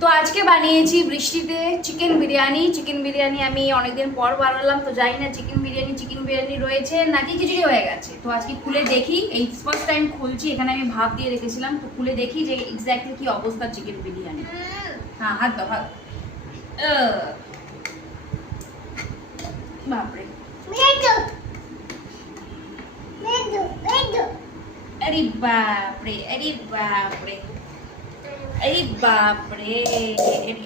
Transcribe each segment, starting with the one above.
তো আজকে বানিয়েছি বৃষ্টিতে চিকেন বিরিয়ানি আমি অনেকদিন পর বানালাম। তো জানি না চিকেন বিরিয়ানি রয়েছে নাকি খিচুড়ি হয়ে গেছে। তো আজকে খুলে দেখি, এই ফার্স্ট টাইম খুলছি। এখানে আমি ভাপ দিয়ে রেখেছিলাম, তো খুলে দেখি যে এক্স্যাক্টলি কি অবস্থা চিকেন বিরিয়ানি। হ্যাঁ, হাত দাও, হাত। বাপরে, আরে বাপরে, আরে বাপরে, আরে বাপরে,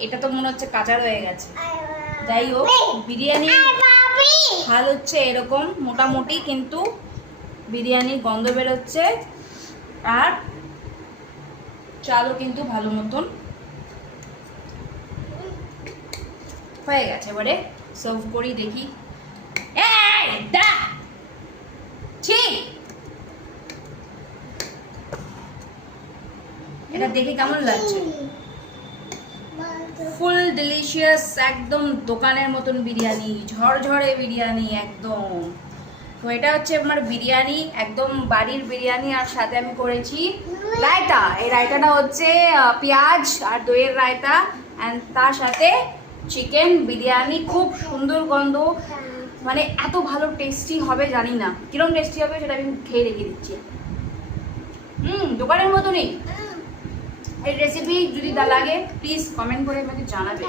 এটা তো মনে হচ্ছে কাঁচা রয়ে গেছে। যাই হোক, বিরিয়ানি হাল হচ্ছে এরকম মোটামুটি, কিন্তু বিরিয়ানির গন্ধ বেরোচ্ছে আর চালও কিন্তু ভালো মতন হয়ে গেছে। এবারে সার্ভ করি, দেখি। এটা দেখে কেমন লাগছে? ফুল ডিলিশিয়াস, একদম দোকানের মতন বিরিয়ানি, ঝরঝরে বিরিয়ানি একদম। তো এটা হচ্ছে আমার বিরিয়ানি, একদম বাড়ির বিরিয়ানি। আর সাথে আমি করেছি রায়তা। এই রায়তাটা হচ্ছে পেঁয়াজ আর দইয়ের রায়তা, অ্যান্ড তার সাথে চিকেন বিরিয়ানি। খুব সুন্দর গন্ধ, মানে এত ভালো টেস্টি হবে জানি না কিরকম টেস্টি হবে, সেটা আমি খেয়ে রেখে দিচ্ছি। দোকানের মতনই। এই রেসিপি যদি লাগে প্লিজ কমেন্ট করে আমাকে জানাবে।